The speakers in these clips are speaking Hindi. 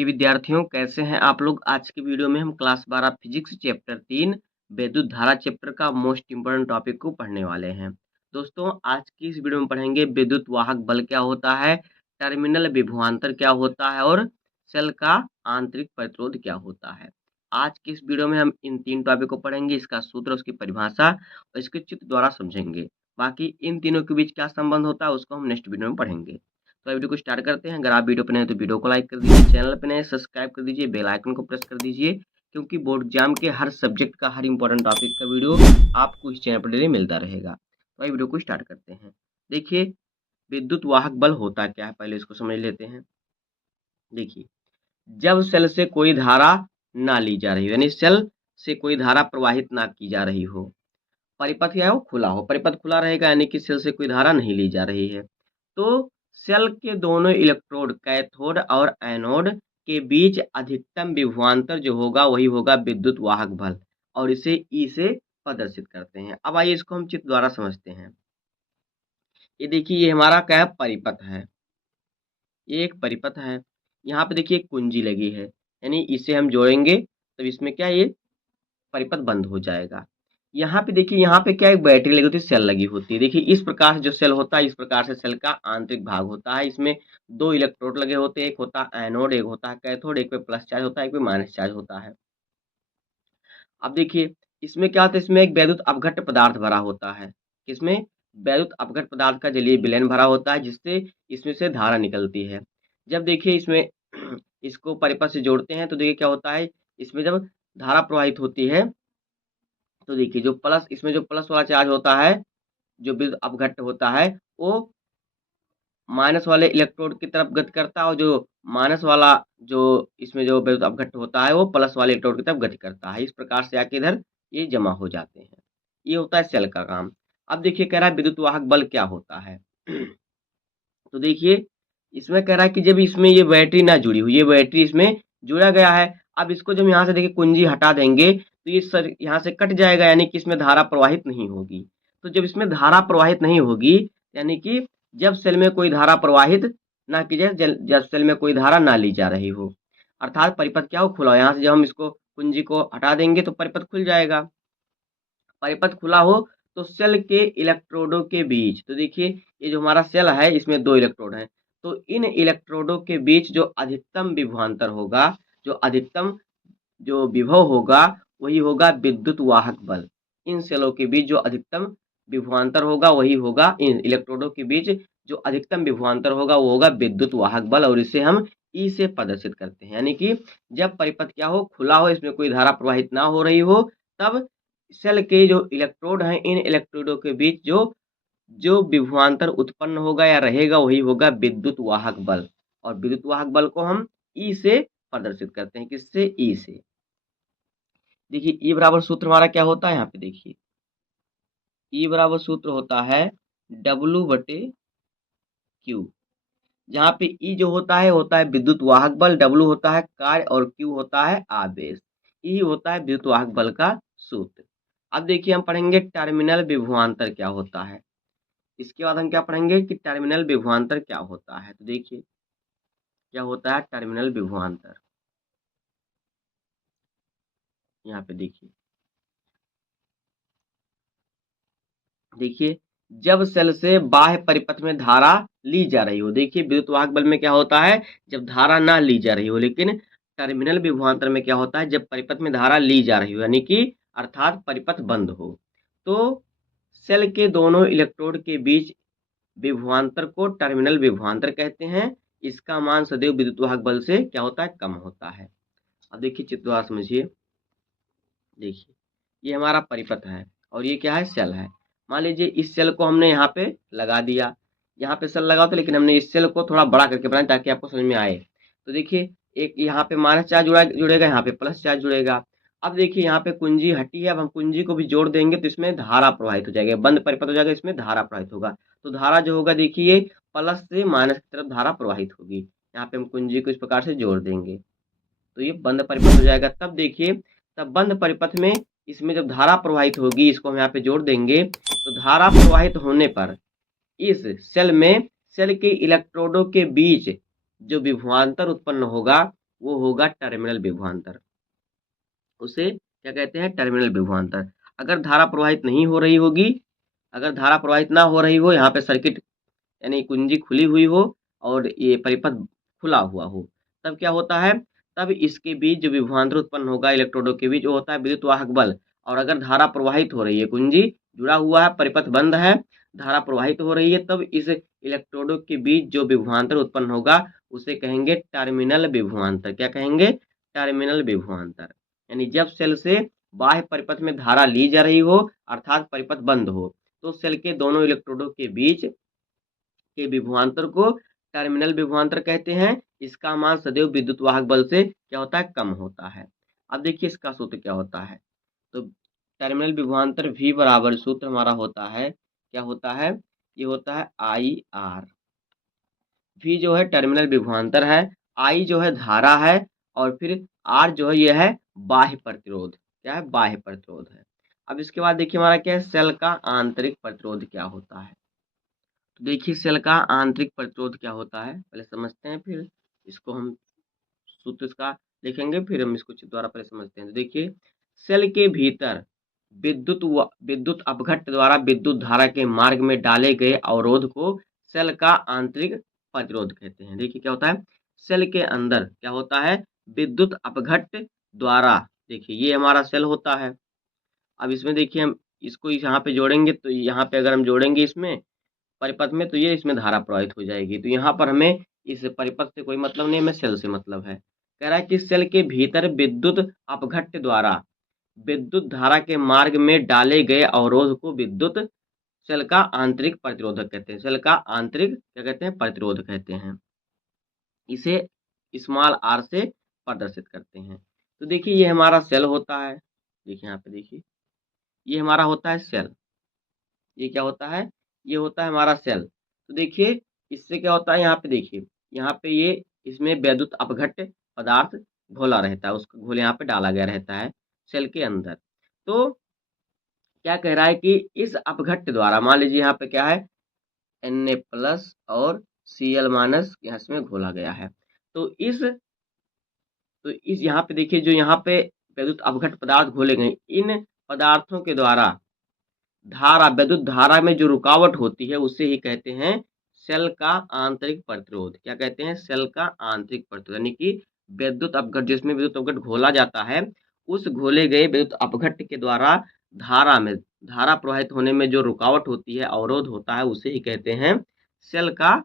प्रिय विद्यार्थियों, कैसे हैं आप लोग। आज की वीडियो में हम क्लास 12 फिजिक्स चैप्टर 3 विद्युत धारा चैप्टर का मोस्ट इंपोर्टेंट टॉपिक को पढ़ने वाले हैं। दोस्तों, आज की इस वीडियो में पढ़ेंगे विद्युत वाहक बल क्या होता है, टर्मिनल विभवांतर क्या होता है और सेल का आंतरिक प्रतिरोध क्या होता है। आज की इस वीडियो में हम इन 3 टॉपिक को पढ़ेंगे, इसका सूत्र, उसकी परिभाषा और इसके चित्र द्वारा समझेंगे। बाकी इन तीनों के बीच क्या संबंध होता है उसको हम नेक्स्ट वीडियो में पढ़ेंगे। तो वीडियो को स्टार्ट करते हैं। अगर आप वीडियो पर नए हैं तो वीडियो को लाइक कर दीजिए, चैनल पर नए सब्सक्राइब कर दीजिए, बेल आइकन को प्रेस कर दीजिए, क्योंकि बोर्ड एग्जाम के हर सब्जेक्ट का हर इंपॉर्टेंट टॉपिक का वीडियो आपको इस चैनल पर डेली मिलता रहेगा। तो वीडियो को स्टार्ट करते हैं। देखिए, विद्युत वाहक बल होता क्या है, पहले इसको समझ लेते हैं। देखिए, जब सेल से कोई धारा ना ली जा रही हो, यानी सेल से कोई धारा प्रवाहित ना की जा रही हो, परिपथ क्या है वो खुला हो, परिपथ खुला रहेगा यानी कि सेल से कोई धारा नहीं ली जा रही है, तो सेल के दोनों इलेक्ट्रोड कैथोड और एनोड के बीच अधिकतम विभवांतर जो होगा वही होगा विद्युत वाहक बल, और इसे ई से प्रदर्शित करते हैं। अब आइए इसको हम चित्र द्वारा समझते हैं। ये देखिए, ये हमारा क्या है, परिपथ है। ये एक परिपथ है। यहाँ पे देखिए कुंजी लगी है, यानी इसे हम जोड़ेंगे तब इसमें क्या, ये परिपथ बंद हो जाएगा। यहाँ पे देखिए, यहाँ पे क्या एक बैटरी लगी होती है, सेल लगी होती है। देखिए, इस प्रकार से जो सेल होता है, इस प्रकार से सेल का आंतरिक भाग होता है। इसमें 2 इलेक्ट्रोड लगे होते हैं, एक होता है एनोड, एक होता है कैथोड, एक पे प्लस चार्ज होता है, एक पे माइनस चार्ज होता है। अब देखिए, इसमें क्या होता है, इसमें एक वैद्युत अपघट्य पदार्थ भरा होता है। इसमें वैद्युत अपघट्य पदार्थ का जलीय विलयन भरा होता है, जिससे इसमें से धारा निकलती है। जब देखिए इसमें इसको परिपथ से जोड़ते हैं तो देखिए क्या होता है, इसमें जब धारा प्रवाहित होती है तो देखिए जो प्लस, इसमें जो प्लस वाला चार्ज होता है, जो विद्युत अपघट्य होता है, वो माइनस वाले इलेक्ट्रोड की तरफ गति करता है, और जो माइनस वाला जो इसमें जो विद्युत अपघट्य होता है वो प्लस वाले इलेक्ट्रोड की तरफ गति करता है। इस प्रकार से आके इधर ये जमा हो जाते हैं। ये होता है सेल का काम। अब देखिए कह रहा है विद्युत वाहक बल क्या होता है। तो देखिए, इसमें कह रहा है कि जब इसमें ये बैटरी ना जुड़ी हुई, ये बैटरी इसमें जुड़ा गया है। अब इसको जब यहाँ से देखिए कुंजी हटा देंगे तो ये सर यहाँ से कट जाएगा, यानी कि इसमें धारा प्रवाहित नहीं होगी। तो जब इसमें धारा प्रवाहित नहीं होगी, यानी कि जब सेल में कोई धारा प्रवाहित ना की जाए, जब सेल में कोई धारा ना ली जा रही हो, अर्थात परिपथ क्या हो, खुला हो। यहाँ से जब हम इसको कुंजी को हटा देंगे तो परिपथ खुल जाएगा। परिपथ खुला हो तो सेल के इलेक्ट्रोडों के बीच, तो देखिए ये जो हमारा सेल है इसमें 2 इलेक्ट्रोड हैं, तो इन इलेक्ट्रोडों के बीच जो अधिकतम विभवांतर होगा, जो अधिकतम जो विभव होगा वही होगा विद्युत वाहक बल। इन सेलों के बीच जो अधिकतम विभवांतर होगा वही होगा, इन इलेक्ट्रोडों के बीच जो अधिकतम विभवांतर होगा वो होगा विद्युत वाहक बल, और इसे हम ई से प्रदर्शित करते हैं। यानी कि जब परिपथ क्या हो, खुला हो, इसमें कोई धारा प्रवाहित ना हो रही हो, तब सेल के जो इलेक्ट्रोड हैं, इन इलेक्ट्रोडों के बीच जो जो विभवांतर उत्पन्न होगा या रहेगा वही होगा विद्युत वाहक बल, और विद्युत वाहक बल को हम ई से प्रदर्शित करते हैं। किससे? ई से। देखिए, ई बराबर सूत्र हमारा क्या होता है, यहाँ पे देखिए ई बराबर सूत्र होता है W बटे क्यू, जहाँ पे ई जो होता है विद्युत वाहक बल, W होता है कार्य और Q होता है आवेश। ई होता है विद्युत वाहक बल का सूत्र। अब देखिए हम पढ़ेंगे टर्मिनल विभवांतर क्या होता है। इसके बाद हम क्या पढ़ेंगे कि टर्मिनल विभवांतर क्या होता है। तो देखिए क्या होता है टर्मिनल विभवांतर, यहाँ पे देखिए, देखिए जब सेल से बाह्य परिपथ में धारा ली जा रही हो, देखिए विद्युत वाहक बल में क्या होता है, जब धारा ना ली जा रही हो, लेकिन टर्मिनल विभवांतर में क्या होता है, जब परिपथ में धारा ली जा रही हो, यानी कि अर्थात परिपथ बंद हो, तो सेल के दोनों इलेक्ट्रोड के बीच विभवांतर को टर्मिनल विभवांतर कहते हैं। इसका मान सदैव विद्युत वाहक बल से क्या होता है, कम होता है। अब देखिए चित्र द्वारा समझिए। देखिए ये हमारा परिपथ है और ये क्या है, सेल है। मान लीजिए इस सेल को हमने यहाँ पे लगा दिया, यहाँ पे सेल लगा था, लेकिन हमने इस सेल को थोड़ा बड़ा करके बनाया ताकि आपको समझ में आए। तो देखिए एक यहाँ पे माइनस चार्ज जुड़ेगा, यहाँ पे प्लस चार्ज जुड़ेगा। अब देखिए यहाँ पे कुंजी हटी है, अब हम कुंजी को भी जोड़ देंगे तो इसमें धारा प्रवाहित हो जाएगी, बंद परिपथ हो जाएगा, इसमें धारा प्रवाहित होगा। तो धारा जो होगा देखिए प्लस से माइनस की तरफ धारा प्रवाहित होगी। यहाँ पे हम कुंजी को इस प्रकार से जोड़ देंगे तो ये बंद परिपथ हो जाएगा। तब देखिए, तब बंद परिपथ में इसमें जब धारा प्रवाहित होगी, इसको हम यहाँ पे जोड़ देंगे, तो धारा प्रवाहित होने पर इस सेल में सेल के इलेक्ट्रोडों के बीच जो विभवांतर उत्पन्न होगा वो होगा टर्मिनल विभवांतर। उसे क्या कहते हैं? टर्मिनल विभवांतर। अगर धारा प्रवाहित नहीं हो रही होगी, अगर धारा प्रवाहित ना हो रही हो, यहाँ पे सर्किट यानी कुंजी खुली हुई हो और ये परिपथ खुला हुआ हो, तब क्या होता है? तब इसके बीच जो विभवांतर उत्पन्न होगा इलेक्ट्रोडों के बीच, वो होता है विद्युत वाहक बल। और अगर धारा प्रवाहित हो रही है, कुंजी जुड़ा हुआ है, परिपथ बंद है, धारा प्रवाहित हो रही है, तब इस इलेक्ट्रोडों के बीच जो विभवांतर उत्पन्न होगा उसे कहेंगे टर्मिनल विभवांतर। क्या कहेंगे? टर्मिनल विभवांतर। यानी जब सेल से बाह्य परिपथ में धारा ली जा रही हो, अर्थात परिपथ बंद हो, तो सेल के दोनों इलेक्ट्रोडों के बीच के विभवांतर को टर्मिनल विभवांतर कहते हैं। इसका मान सदैव विद्युत वाहक बल से क्या होता है? कम होता है। अब देखिए इसका सूत्र क्या होता है। तो टर्मिनल विभवांतर V बराबर सूत्र हमारा होता है, क्या होता है? ये होता है IR। V जो है टर्मिनल विभवांतर है, I जो है धारा है, और फिर R जो है यह है बाह्य प्रतिरोध। क्या है? बाह्य प्रतिरोध है। अब इसके बाद देखिए हमारा क्या है? सेल का आंतरिक प्रतिरोध क्या होता है। तो देखिए सेल का आंतरिक प्रतिरोध क्या होता है, पहले समझते हैं, फिर इसको हम सूत्र इसका लिखेंगे, फिर हम इसको द्वारा पहले समझते हैं। तो देखिए सेल के भीतर विद्युत अपघट्ट द्वारा विद्युत धारा के मार्ग में डाले गए अवरोध को सेल का आंतरिक प्रतिरोध कहते हैं। देखिए क्या होता है? सेल के अंदर क्या होता है? विद्युत अपघट्ट द्वारा, देखिए ये हमारा सेल होता है। अब इसमें देखिए हम इसको यहाँ पे जोड़ेंगे, तो यहाँ पे अगर हम जोड़ेंगे इसमें परिपथ में, तो ये इसमें धारा प्रवाहित हो जाएगी। तो यहाँ पर हमें इस परिपथ से कोई मतलब नहीं, हमें सेल से मतलब है। कह रहा है कि सेल के भीतर विद्युत अपघट्ट द्वारा विद्युत धारा के मार्ग में डाले गए अवरोध को विद्युत सेल का आंतरिक प्रतिरोधक कहते हैं। सेल का आंतरिक क्या कहते हैं? प्रतिरोध कहते हैं। इसे स्मॉल r से प्रदर्शित करते हैं। तो देखिए ये हमारा सेल होता है। देखिए यहाँ पे देखिए ये हमारा होता है सेल। ये क्या होता है? ये होता है हमारा सेल। तो देखिए इससे क्या होता है? यहाँ पे देखिए, यहाँ पे ये इसमें विद्युत अपघट्ट पदार्थ घोला रहता है, उसका घोल यहाँ पे डाला गया रहता है सेल के अंदर। तो क्या कह रहा है कि इस अपघट्ट द्वारा, मान लीजिए यहाँ पे क्या है? Na+ और Cl- यहाँ इसमें घोला गया है। तो इस यहाँ पे देखिए जो यहाँ पे विद्युत अपघट्ट पदार्थ घोले गए, इन पदार्थों के द्वारा विद्युत धारा में जो रुकावट होती है उसे ही कहते हैं सेल का आंतरिक प्रतिरोध। क्या कहते हैं? सेल का आंतरिक प्रतिरोध। यानी कि विद्युत अपघट्ट, जिसमें विद्युत अपघट्ट घोला जाता है, उस घोले गए विद्युत अपघट्ट के द्वारा धारा प्रवाहित होने में जो रुकावट होती है, अवरोध होता है, उसे ही कहते हैं सेल का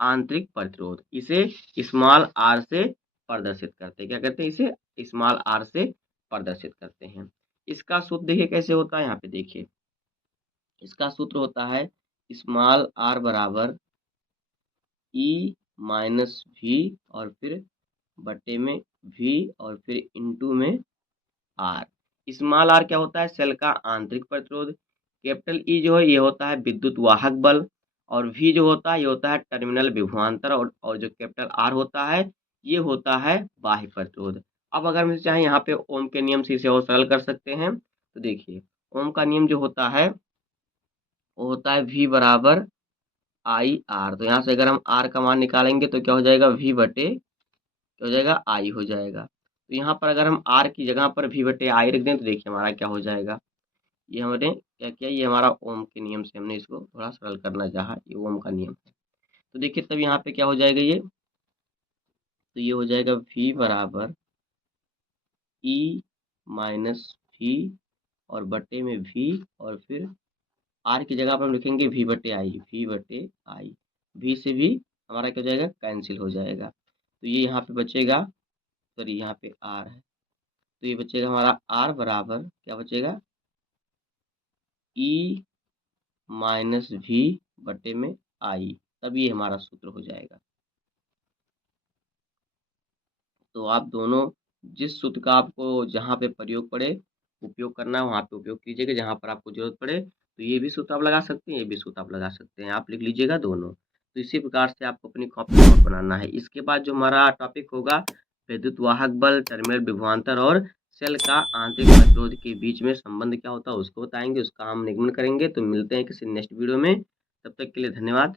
आंतरिक प्रतिरोध। इसे स्मॉल r से प्रदर्शित करते हैं। क्या कहते हैं? इसे स्मॉल r से प्रदर्शित करते हैं। इसका सूत्र देखिए कैसे होता है। यहाँ पे देखिए इसका सूत्र होता है स्मॉल r बराबर E-V और फिर बटे में V और फिर इंटू में R। स्मॉल r क्या होता है? सेल का आंतरिक प्रतिरोध। कैपिटल E जो है ये होता है विद्युत वाहक बल, और V जो होता है ये होता है टर्मिनल विभवांतर, और जो कैपिटल R होता है ये होता है बाह्य प्रतिरोध। अब अगर हम चाहें यहाँ पे ओम के नियम से इसे और सरल कर सकते हैं। तो देखिए ओम का नियम जो होता है वो होता है V बराबर IR। तो यहाँ से अगर हम R का मान निकालेंगे तो क्या हो जाएगा? V बटे क्या हो जाएगा? I हो जाएगा। तो यहाँ पर अगर हम R की जगह पर V बटे I रख दें तो देखिए हमारा क्या हो जाएगा। ये हमने क्या किया? ये हमारा ओम के नियम से हमने इसको थोड़ा सरल करना चाहा। ये ओम का नियम है। तो देखिए तब यहाँ पे क्या हो जाएगा ये? तो ये हो जाएगा V बराबर E-V और बटे में V, और फिर R की जगह पर हम लिखेंगे V बटे I। V बटे I, V से भी हमारा क्या हो जाएगा? कैंसिल हो जाएगा। तो ये यहाँ पे बचेगा, सॉरी यहाँ पे R है, तो ये बचेगा हमारा R बराबर क्या बचेगा? E-V बटे में I। तब ये हमारा सूत्र हो जाएगा। तो आप दोनों जिस सूत्र का आपको जहाँ पे प्रयोग पड़े उपयोग करना है वहाँ पे उपयोग कीजिएगा। जहाँ पर आपको ज़रूरत पड़े तो ये भी सूत्र आप लगा सकते हैं, ये भी सूत्र आप लगा सकते हैं। आप लिख लीजिएगा दोनों। तो इसी प्रकार से आपको अपनी कॉपी में नोट बनाना है। इसके बाद जो हमारा टॉपिक होगा विद्युत वाहक बल, टर्मिनल विभवांतर और सेल का आंतरिक प्रतिरोध के बीच में संबंध क्या होता है उसको बताएंगे, उसका हम निगमन करेंगे। तो मिलते हैं किसी नेक्स्ट वीडियो में। तब तक के लिए धन्यवाद।